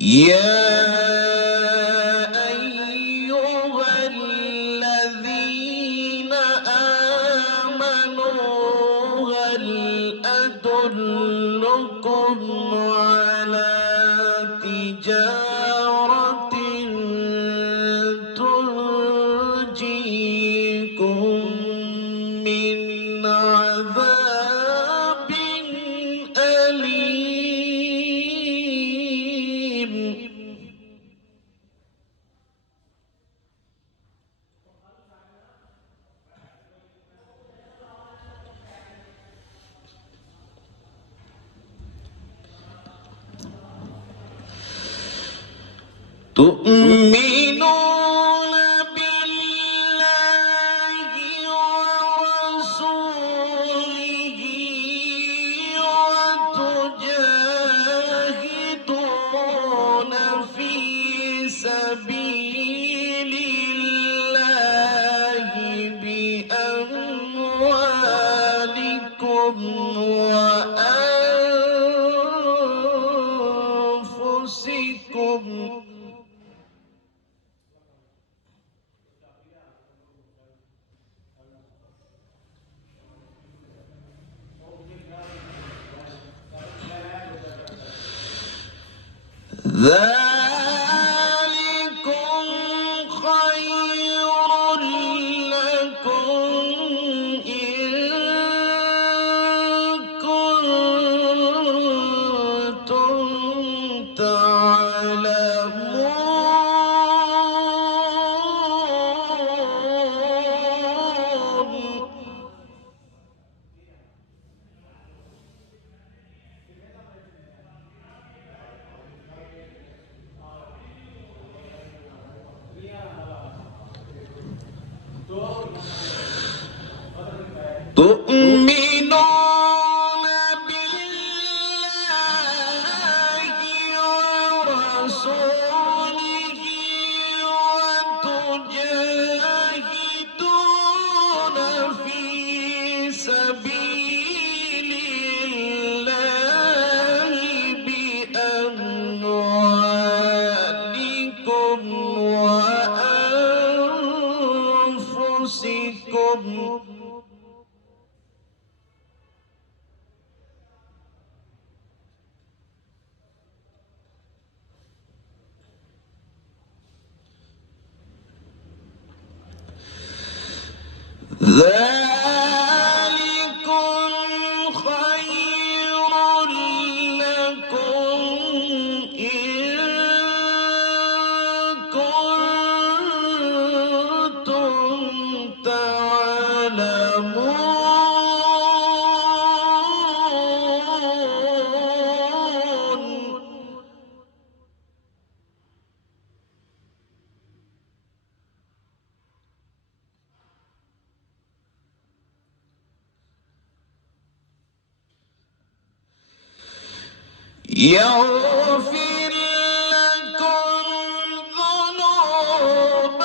يا أيها الذين آمنوا هل أدلكم على تجارة تنجيكم من عذاب أليم. تؤمنون بالله ورسوله وتجاهدون في سبيل الله بأموالكم وأنفسكم. ذلكم خير لكم إن كنتم تعلمون. تؤمنون بالله ورسوله وتجاهدون في سبيل الله بأموالكم وأنفسكم. ذلكم خير لكم إن كنتم تعلمون. يغفر لكم ذنوبكم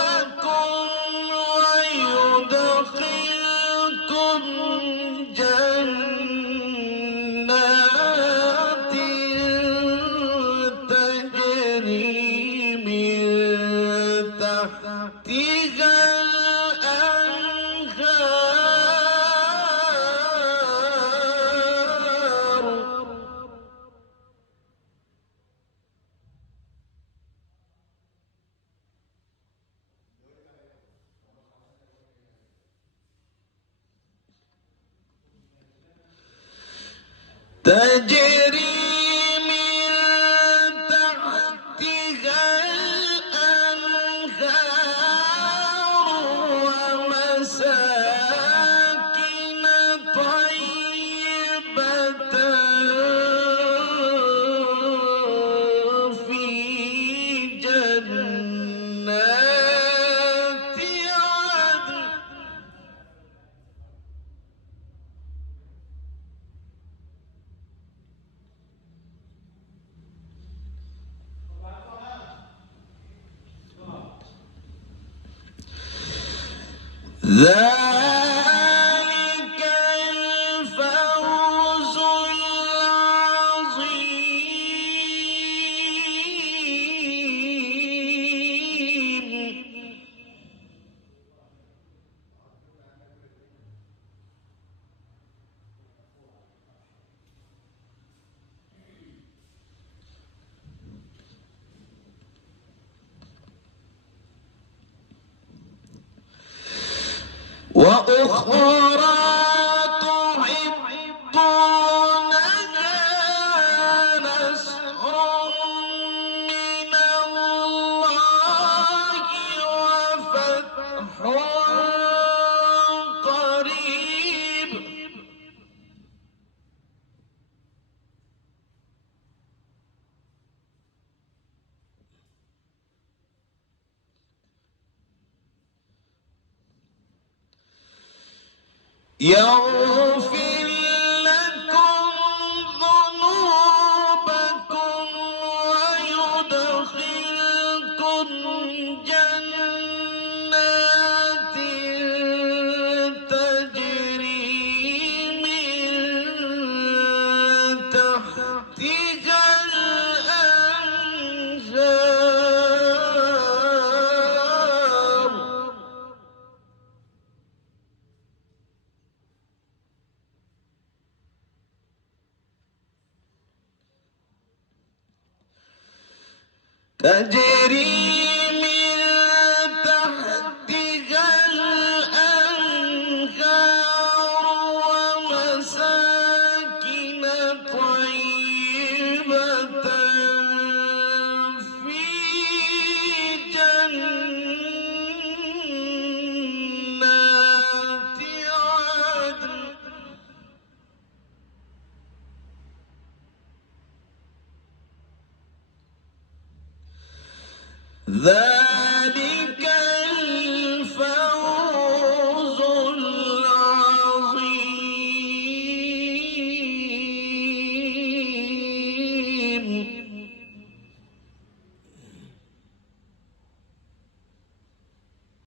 ويدخلكم جنات تجري من تحتها الأنهار. تجري من تحتها الأنهار ومساكن طيبة في جنات عدن. ذلك الفوز العظيم. وأخرى تحبونها نصر من الله وفتح قريب. يغفر لكم ذنوبكم ويدخلكم جنات تجري من تحتها الأنهار. تجري من تحتها الأنهار ومساكن طيبة في جنات عدن.